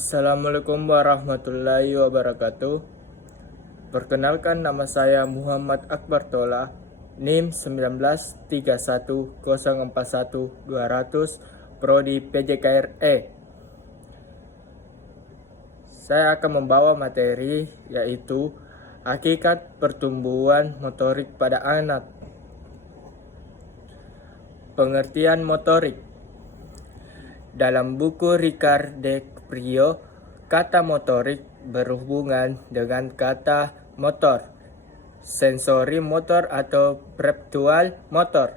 Assalamualaikum warahmatullahi wabarakatuh. Perkenalkan, nama saya Muhammad Akbar Tola, NIM 1931041 200, Prodi PJKRE. Saya akan membawa materi yaitu hakikat pertumbuhan motorik pada anak. Pengertian motorik. Dalam buku Ricard de Prio, kata motorik berhubungan dengan kata motor, sensori motor atau perceptual motor.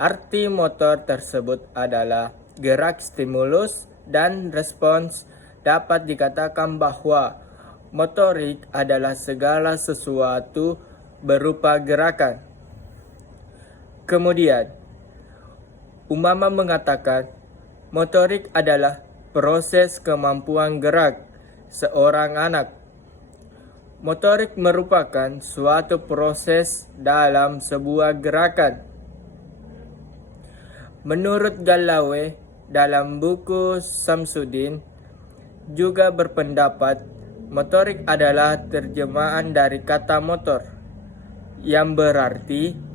Arti motor tersebut adalah gerak stimulus dan respons. Dapat dikatakan bahwa motorik adalah segala sesuatu berupa gerakan. Kemudian, Umama mengatakan motorik adalah proses kemampuan gerak seorang anak. Motorik merupakan suatu proses dalam sebuah gerakan. Menurut Gallaway, dalam buku Samsudin juga berpendapat motorik adalah terjemahan dari kata motor, yang berarti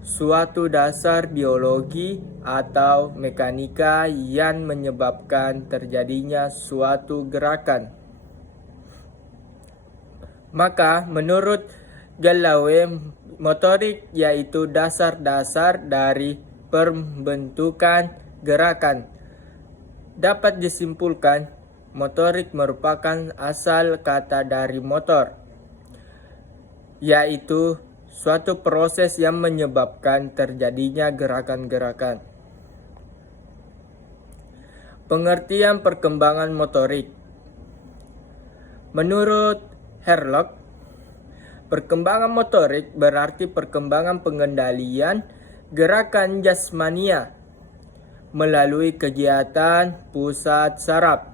suatu dasar biologi atau mekanika yang menyebabkan terjadinya suatu gerakan. Maka menurut Gallaway, motorik yaitu dasar-dasar dari pembentukan gerakan. Dapat disimpulkan, motorik merupakan asal kata dari motor, yaitu suatu proses yang menyebabkan terjadinya gerakan-gerakan. Pengertian perkembangan motorik. Menurut Herlock, perkembangan motorik berarti perkembangan pengendalian gerakan jasmania melalui kegiatan pusat saraf,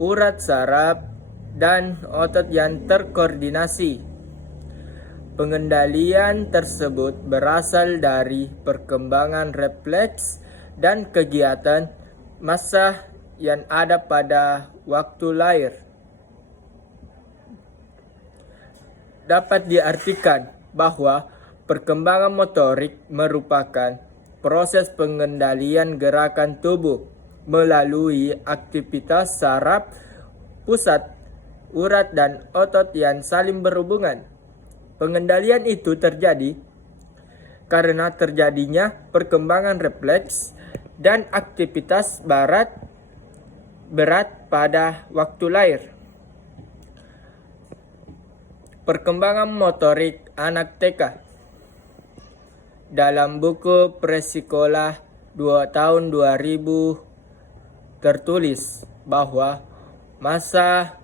urat saraf, dan otot yang terkoordinasi. Pengendalian tersebut berasal dari perkembangan refleks dan kegiatan massa yang ada pada waktu lahir. Dapat diartikan bahwa perkembangan motorik merupakan proses pengendalian gerakan tubuh melalui aktivitas saraf, pusat, urat, dan otot yang saling berhubungan. Pengendalian itu terjadi karena terjadinya perkembangan refleks dan aktivitas berat pada waktu lahir. Perkembangan motorik anak TK. Dalam buku Presikolah tahun 2000 tertulis bahwa masa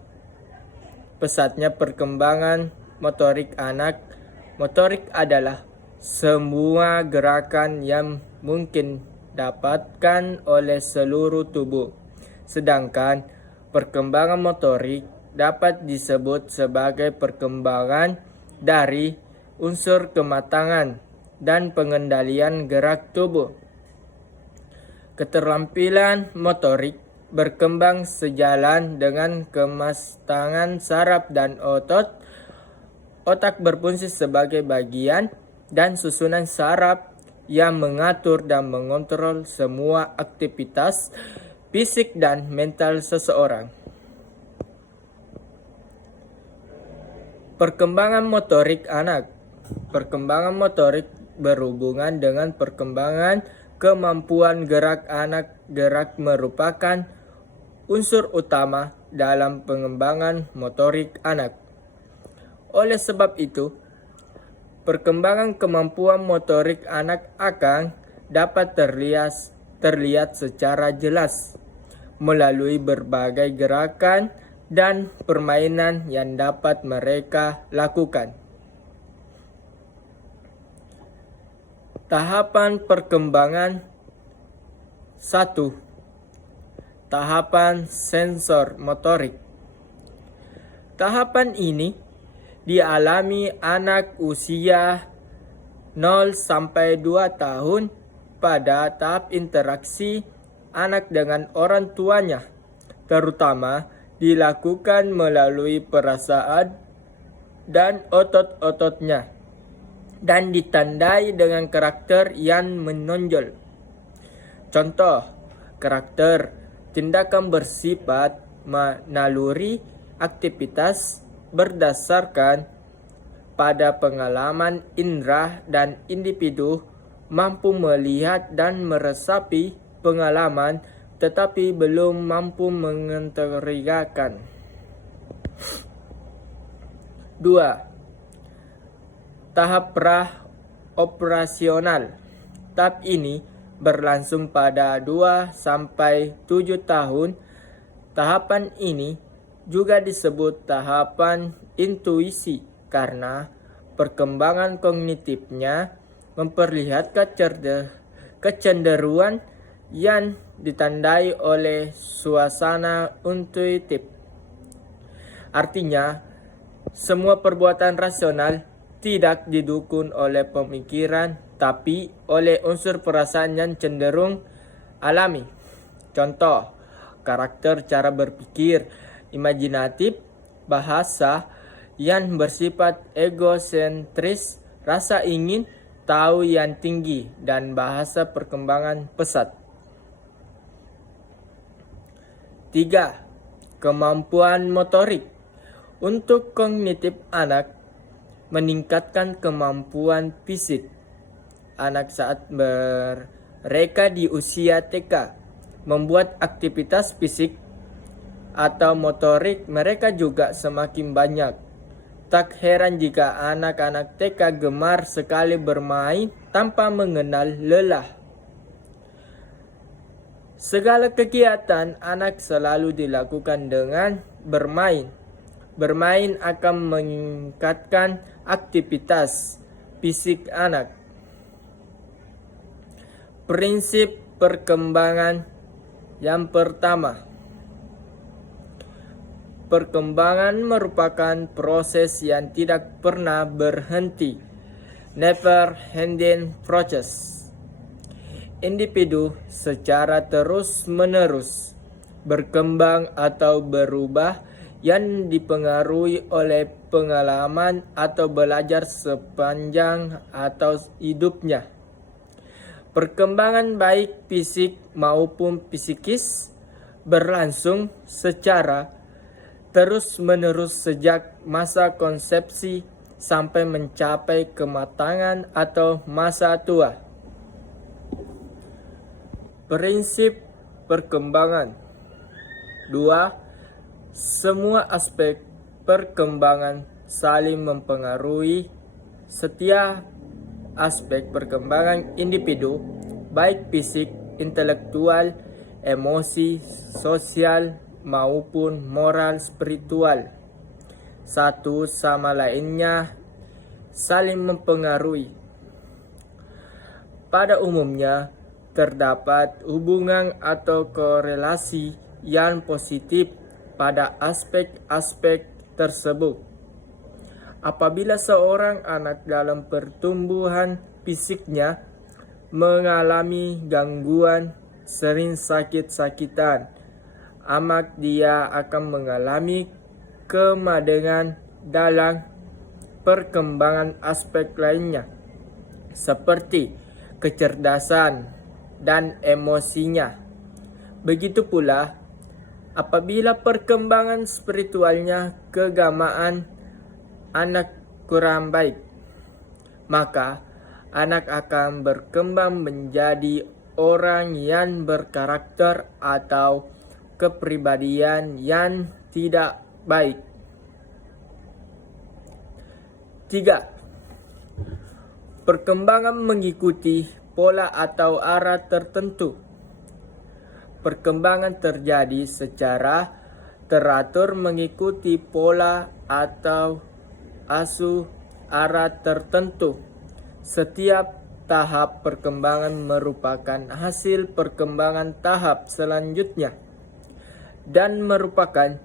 pesatnya perkembangan motorik anak. Motorik adalah semua gerakan yang mungkin dapatkan oleh seluruh tubuh. Sedangkan perkembangan motorik dapat disebut sebagai perkembangan dari unsur kematangan dan pengendalian gerak tubuh. Keterampilan motorik berkembang sejalan dengan kematangan saraf dan otot. Otak berfungsi sebagai bagian dan susunan saraf yang mengatur dan mengontrol semua aktivitas fisik dan mental seseorang. Perkembangan motorik anak. Perkembangan motorik berhubungan dengan perkembangan kemampuan gerak anak. Gerak merupakan unsur utama dalam pengembangan motorik anak. Oleh sebab itu, perkembangan kemampuan motorik anak akan dapat terlihat secara jelas melalui berbagai gerakan dan permainan yang dapat mereka lakukan. Tahapan perkembangan 1. Tahapan sensor motorik. Tahapan ini dialami anak usia 0 sampai 2 tahun pada tahap interaksi anak dengan orang tuanya terutama dilakukan melalui perasaan dan otot-ototnya, dan ditandai dengan karakter yang menonjol. Contoh, karakter tindakan bersifat naluri aktivitas berdasarkan pada pengalaman indera dan individu mampu melihat dan meresapi pengalaman tetapi belum mampu mengintegrasikan. 2. Tahap pra-operasional. Tahap ini berlangsung pada 2-7 tahun. Tahapan ini juga disebut tahapan intuisi karena perkembangan kognitifnya memperlihatkan kecenderungan yang ditandai oleh suasana intuitif. Artinya, semua perbuatan rasional tidak didukung oleh pemikiran, tapi oleh unsur perasaan yang cenderung alami. Contoh, karakter cara berpikir imajinatif, bahasa yang bersifat egosentris, rasa ingin tahu yang tinggi, dan bahasa perkembangan pesat. 3. Kemampuan motorik. Untuk kognitif anak, meningkatkan kemampuan fisik. Anak saat mereka di usia TK membuat aktivitas fisik atau motorik mereka juga semakin banyak. Tak heran jika anak-anak TK gemar sekali bermain tanpa mengenal lelah. Segala kegiatan anak selalu dilakukan dengan bermain. Bermain akan meningkatkan aktivitas fisik anak. Prinsip perkembangan yang pertama. Perkembangan merupakan proses yang tidak pernah berhenti, never ending process. Individu secara terus-menerus berkembang atau berubah yang dipengaruhi oleh pengalaman atau belajar sepanjang atau hidupnya. Perkembangan baik fisik maupun psikis berlangsung secara terus-menerus sejak masa konsepsi sampai mencapai kematangan atau masa tua. Prinsip perkembangan. 2. Semua aspek perkembangan saling mempengaruhi. Setiap aspek perkembangan individu, baik fisik, intelektual, emosi, sosial, maupun moral spiritual, satu sama lainnya saling mempengaruhi. Pada umumnya, terdapat hubungan atau korelasi yang positif pada aspek-aspek tersebut. Apabila seorang anak dalam pertumbuhan fisiknya mengalami gangguan, sering sakit-sakitan, amat dia akan mengalami kemadangan dalam perkembangan aspek lainnya, seperti kecerdasan dan emosinya. Begitu pula, apabila perkembangan spiritualnya, keagamaan anak kurang baik, maka anak akan berkembang menjadi orang yang berkarakter atau kepribadian yang tidak baik. 3. Perkembangan mengikuti pola atau arah tertentu. Perkembangan terjadi secara teratur mengikuti pola atau arah tertentu. Setiap tahap perkembangan merupakan hasil perkembangan tahap selanjutnya dan merupakan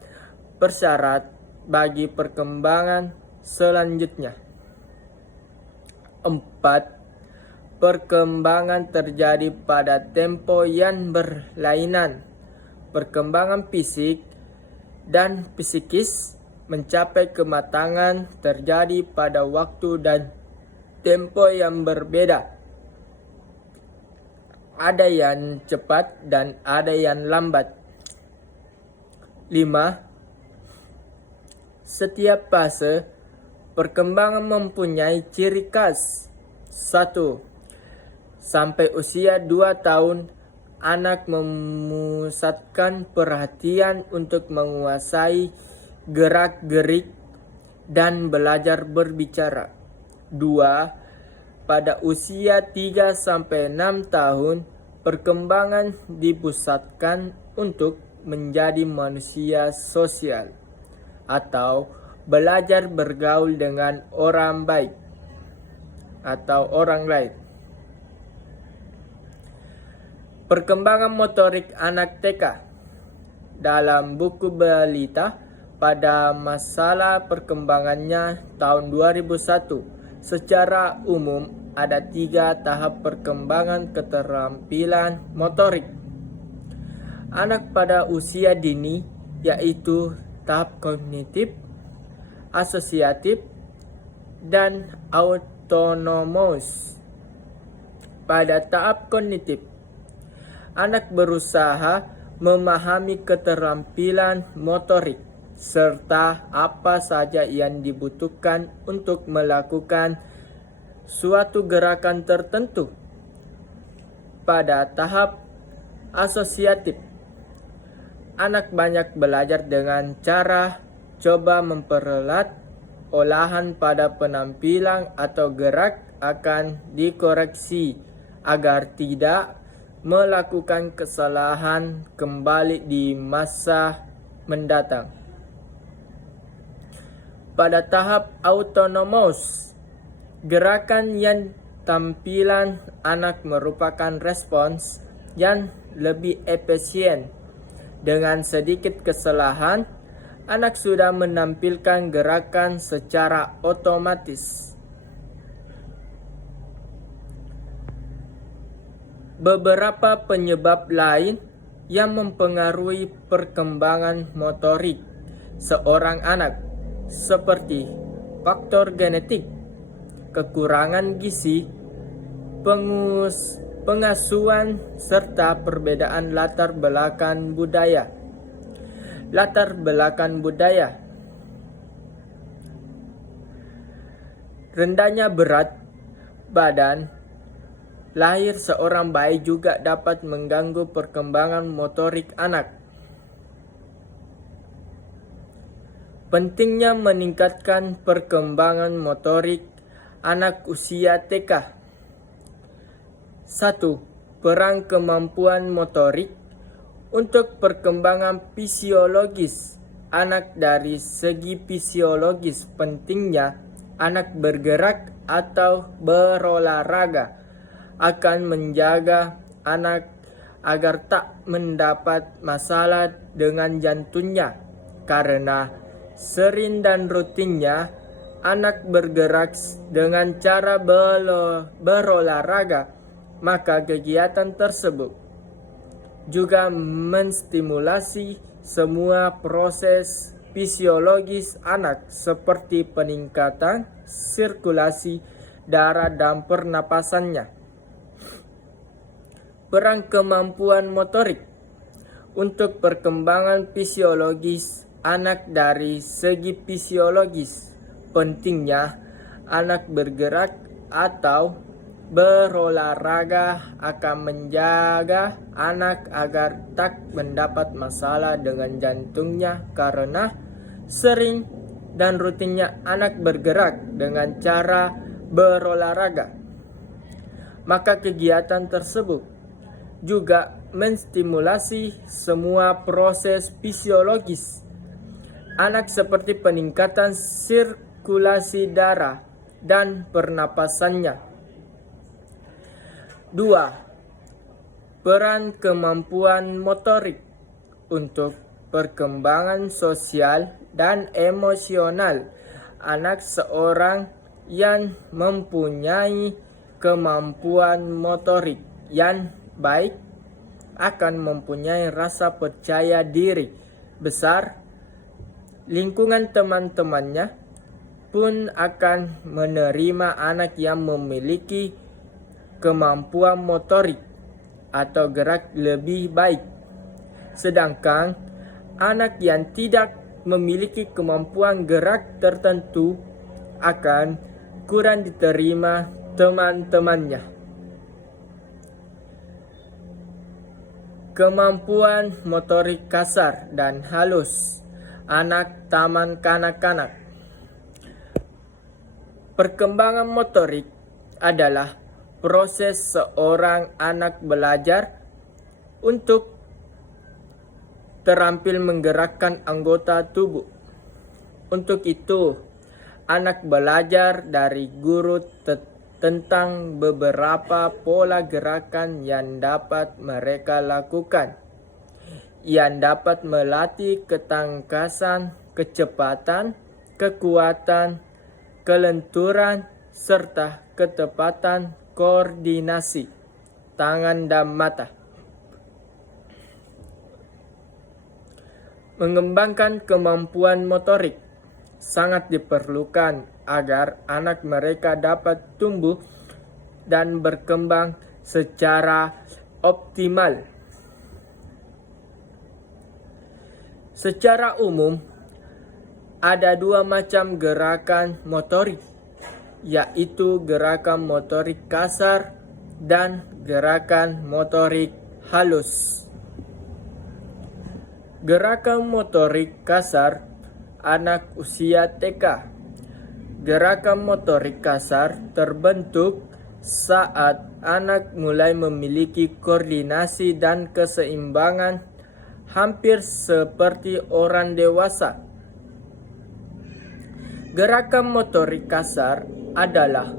persyarat bagi perkembangan selanjutnya. 4. Perkembangan terjadi pada tempo yang berlainan. perkembangan fisik dan psikis mencapai kematangan terjadi pada waktu dan tempo yang berbeda. Ada yang cepat dan ada yang lambat. 5. Setiap fase perkembangan mempunyai ciri khas. 1. Sampai usia 2 tahun, anak memusatkan perhatian untuk menguasai gerak-gerik dan belajar berbicara. 2. Pada usia 3 sampai 6 tahun, perkembangan dipusatkan untuk menjadi manusia sosial atau belajar bergaul dengan orang baik atau orang lain. Perkembangan motorik anak TK. Dalam buku Balita pada masalah perkembangannya tahun 2001, secara umum ada 3 tahap perkembangan keterampilan motorik anak pada usia dini, yaitu tahap kognitif, asosiatif, dan autonomous. Pada tahap kognitif, anak berusaha memahami keterampilan motorik serta apa saja yang dibutuhkan untuk melakukan suatu gerakan tertentu. Pada tahap asosiatif, anak banyak belajar dengan cara coba memperalat olahan pada penampilan atau gerak akan dikoreksi agar tidak melakukan kesalahan kembali di masa mendatang. Pada tahap autonomous, gerakan yang tampilan anak merupakan respons yang lebih efisien. Dengan sedikit kesalahan, anak sudah menampilkan gerakan secara otomatis. Beberapa penyebab lain yang mempengaruhi perkembangan motorik seorang anak, seperti faktor genetik, kekurangan gizi, pengasuhan, serta perbedaan latar belakang budaya. Latar belakang budaya. Rendahnya berat badan lahir seorang bayi juga dapat mengganggu perkembangan motorik anak. Pentingnya meningkatkan perkembangan motorik anak usia TK. 1. Peran kemampuan motorik untuk perkembangan fisiologis anak. Dari segi fisiologis, pentingnya anak bergerak atau berolahraga akan menjaga anak agar tak mendapat masalah dengan jantungnya. Karena sering dan rutinnya anak bergerak dengan cara berolahraga, maka kegiatan tersebut juga menstimulasi semua proses fisiologis anak seperti peningkatan sirkulasi darah dan pernapasannya. Peran kemampuan motorik untuk perkembangan fisiologis anak. Dari segi fisiologis, pentingnya anak bergerak atau berolahraga akan menjaga anak agar tak mendapat masalah dengan jantungnya. Karena sering dan rutinnya anak bergerak dengan cara berolahraga, maka kegiatan tersebut juga menstimulasi semua proses fisiologis anak seperti peningkatan sirkulasi darah dan pernapasannya. 2. Peran kemampuan motorik untuk perkembangan sosial dan emosional anak. Seorang yang mempunyai kemampuan motorik yang baik akan mempunyai rasa percaya diri besar. Lingkungan teman-temannya pun akan menerima anak yang memiliki kemampuan motorik atau gerak lebih baik. Sedangkan anak yang tidak memiliki kemampuan gerak tertentu akan kurang diterima teman-temannya. Kemampuan motorik kasar dan halus anak taman kanak-kanak. Perkembangan motorik adalah proses seorang anak belajar untuk terampil menggerakkan anggota tubuh. Untuk itu, anak belajar dari guru tentang beberapa pola gerakan yang dapat mereka lakukan, yang dapat melatih ketangkasan, kecepatan, kekuatan, kelenturan, serta ketepatan koordinasi tangan dan mata. Mengembangkan kemampuan motorik sangat diperlukan agar anak mereka dapat tumbuh dan berkembang secara optimal. Secara umum, ada dua macam gerakan motorik, yaitu gerakan motorik kasar dan gerakan motorik halus. Gerakan motorik kasar anak usia TK. Gerakan motorik kasar terbentuk saat anak mulai memiliki koordinasi dan keseimbangan hampir seperti orang dewasa. Gerakan motorik kasar adalah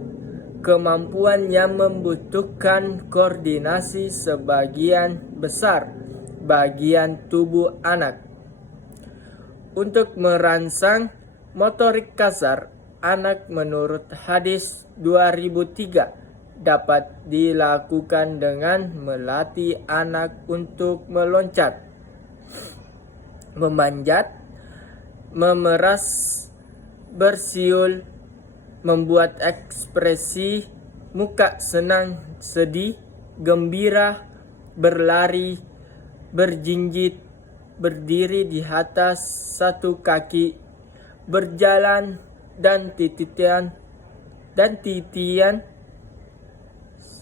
kemampuan yang membutuhkan koordinasi sebagian besar bagian tubuh anak. Untuk merangsang motorik kasar anak menurut hadis 2003 dapat dilakukan dengan melatih anak untuk meloncat, memanjat, memeras, bersiul, membuat ekspresi muka senang, sedih, gembira, berlari, berjinjit, berdiri di atas satu kaki, berjalan dan titian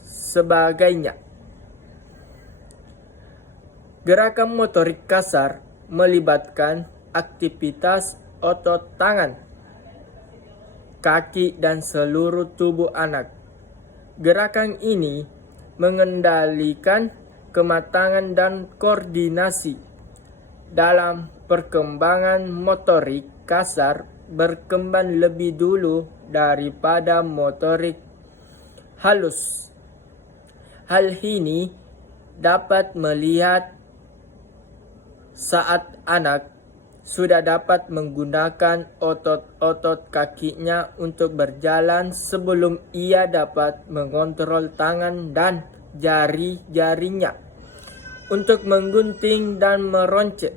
sebagainya. Gerakan motorik kasar melibatkan aktivitas otot tangan, kaki dan seluruh tubuh anak. Gerakan ini mengendalikan kematangan dan koordinasi. Dalam perkembangan motorik kasar berkembang lebih dulu daripada motorik halus. Hal ini dapat melihat saat anak sudah dapat menggunakan otot-otot kakinya untuk berjalan sebelum ia dapat mengontrol tangan dan jari-jarinya untuk menggunting dan meroncet.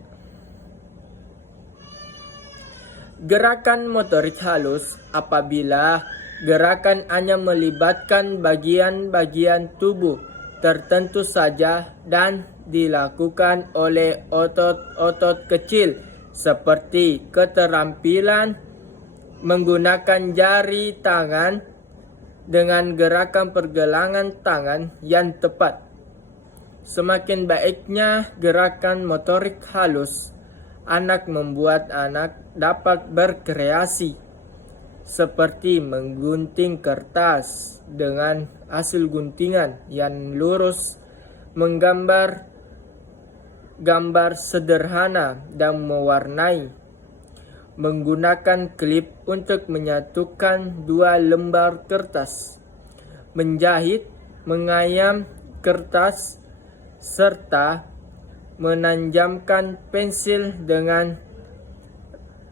Gerakan motorik halus apabila gerakan hanya melibatkan bagian-bagian tubuh tertentu saja dan dilakukan oleh otot-otot kecil seperti keterampilan menggunakan jari tangan dengan gerakan pergelangan tangan yang tepat. Semakin baiknya gerakan motorik halus anak membuat anak dapat berkreasi, seperti menggunting kertas dengan hasil guntingan yang lurus, menggambar gambar sederhana dan mewarnai, menggunakan klip untuk menyatukan dua lembar kertas, menjahit, mengayam kertas, serta menanjamkan pensil dengan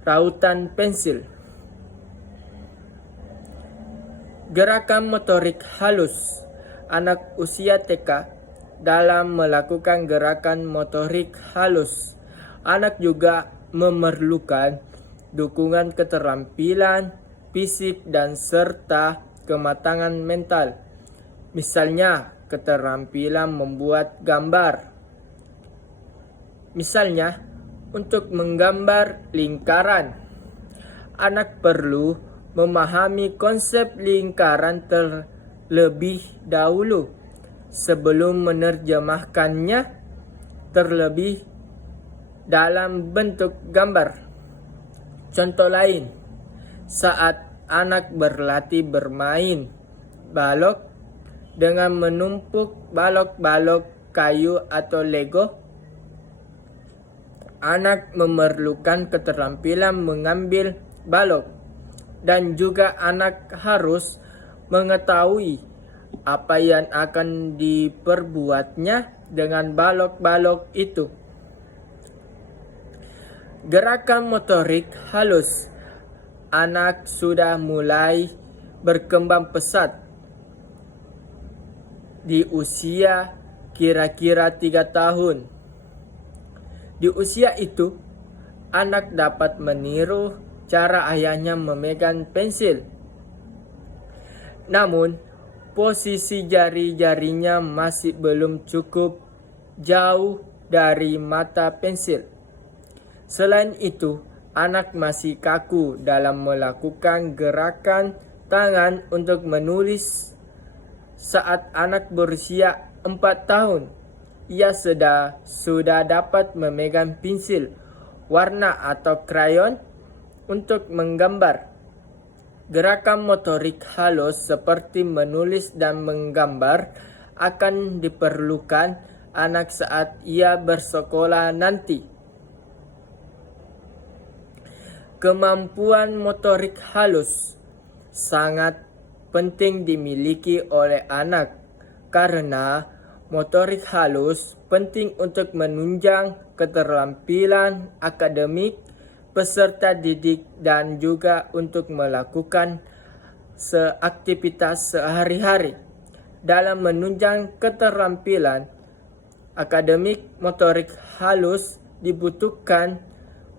rautan pensil. Gerakan motorik halus anak usia TK dalam melakukan gerakan motorik halus. Anak juga memerlukan dukungan keterampilan fisik dan serta kematangan mental. Misalnya, keterampilan membuat gambar. Misalnya, untuk menggambar lingkaran, anak perlu memahami konsep lingkaran terlebih dahulu sebelum menerjemahkannya terlebih dalam bentuk gambar. Contoh lain, saat anak berlatih bermain balok dengan menumpuk balok-balok kayu atau Lego, anak memerlukan keterampilan mengambil balok, dan juga anak harus mengetahui apa yang akan diperbuatnya dengan balok-balok itu. Gerakan motorik halus anak sudah mulai berkembang pesat di usia kira-kira 3 tahun. Di usia itu, anak dapat meniru cara ayahnya memegang pensil. Namun, posisi jari-jarinya masih belum cukup jauh dari mata pensil. Selain itu, anak masih kaku dalam melakukan gerakan tangan untuk menulis. Saat anak berusia 4 tahun, ia sudah dapat memegang pensil, warna atau krayon untuk menggambar. Gerakan motorik halus seperti menulis dan menggambar akan diperlukan anak saat ia bersekolah nanti. Kemampuan motorik halus sangat penting dimiliki oleh anak karena motorik halus penting untuk menunjang keterampilan akademik peserta didik dan juga untuk melakukan aktivitas sehari-hari. Dalam menunjang keterampilan akademik, motorik halus dibutuhkan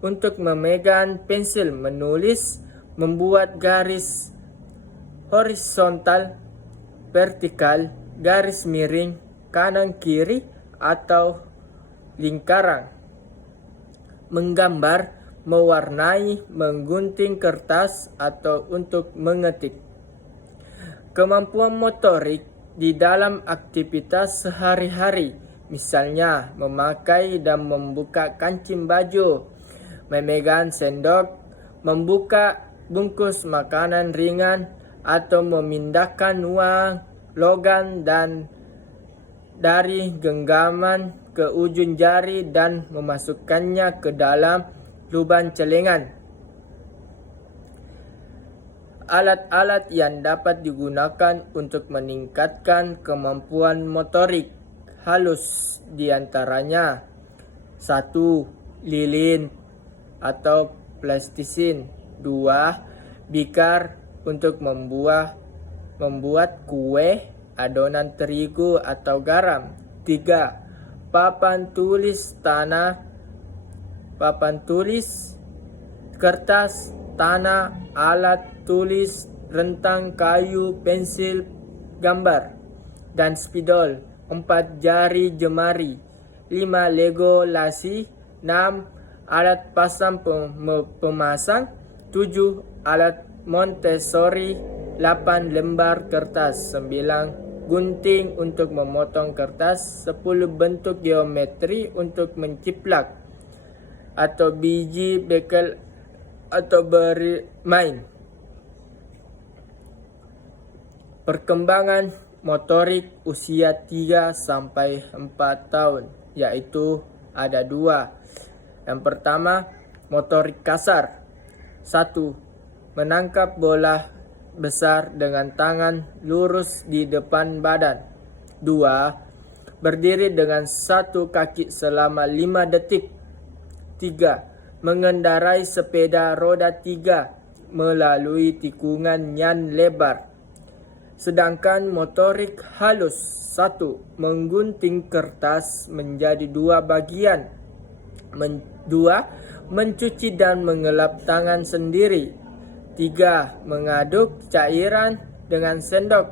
untuk memegang pensil, menulis, membuat garis horizontal, vertikal, garis miring, kanan kiri atau lingkaran, menggambar, mewarnai, menggunting kertas atau untuk mengetik. Kemampuan motorik di dalam aktivitas sehari-hari, misalnya memakai dan membuka kancing baju, memegang sendok, membuka bungkus makanan ringan, atau memindahkan uang logam dan dari genggaman ke ujung jari dan memasukkannya ke dalam lubang celengan. Alat-alat yang dapat digunakan untuk meningkatkan kemampuan motorik halus diantaranya 1. Lilin atau plastisin. 2. Bikar untuk membuat kue, adonan terigu atau garam. 3. Papan tulis kertas, tanah, alat tulis, rentang kayu, pensil, gambar, dan spidol. 4. Jari jemari. 5. Lego lasi. 6. Alat pasang pemasang. 7. Alat Montessori. 8. Lembar kertas. 9. Gunting untuk memotong kertas. 10. Bentuk geometri untuk menciplak atau biji bekel atau bermain. Perkembangan motorik usia 3 sampai 4 tahun, yaitu ada 2. Yang pertama, motorik kasar. 1. Menangkap bola besar dengan tangan lurus di depan badan. 2. Berdiri dengan satu kaki selama 5 detik. 3. Mengendarai sepeda roda 3 melalui tikungan yang lebar. Sedangkan motorik halus 1. Menggunting kertas menjadi 2 bagian. 2. Mencuci dan mengelap tangan sendiri. 3. Mengaduk cairan dengan sendok.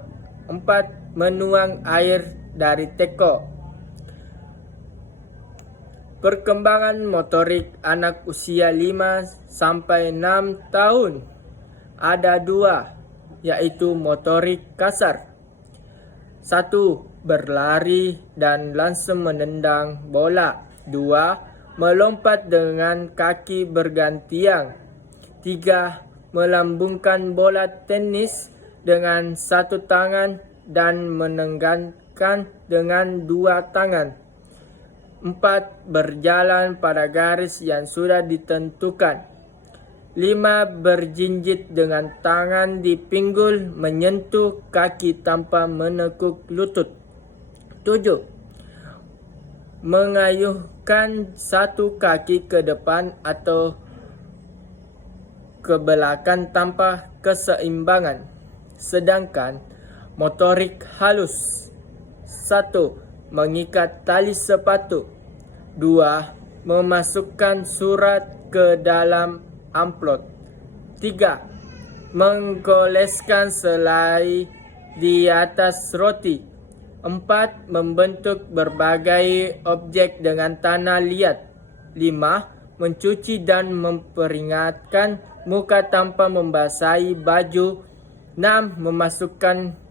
4. Menuang air dari teko. Perkembangan motorik anak usia 5 sampai 6 tahun ada 2, yaitu motorik kasar. 1. Berlari dan langsung menendang bola. 2. Melompat dengan kaki bergantian. 3. Melambungkan bola tenis dengan 1 tangan dan menenggangkan dengan 2 tangan. 4. Berjalan pada garis yang sudah ditentukan. 5. Berjinjit dengan tangan di pinggul menyentuh kaki tanpa menekuk lutut. 7. Mengayuhkan 1 kaki ke depan atau ke belakang tanpa keseimbangan. Sedangkan motorik halus 1. Mengikat tali sepatu. 2. Memasukkan surat ke dalam amplop. 3. Menggoleskan selai di atas roti. 4. Membentuk berbagai objek dengan tanah liat. 5. Mencuci dan memperingatkan muka tanpa membasahi baju. 6. Memasukkan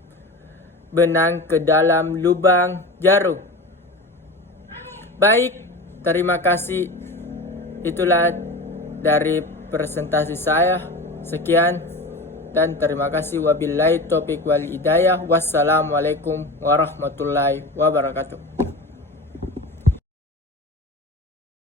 benang ke dalam lubang jarum. Baik, terima kasih. Itulah dari presentasi saya. Sekian dan terima kasih. Wabillahi taufiq wal hidayah. Wassalamualaikum warahmatullahi wabarakatuh.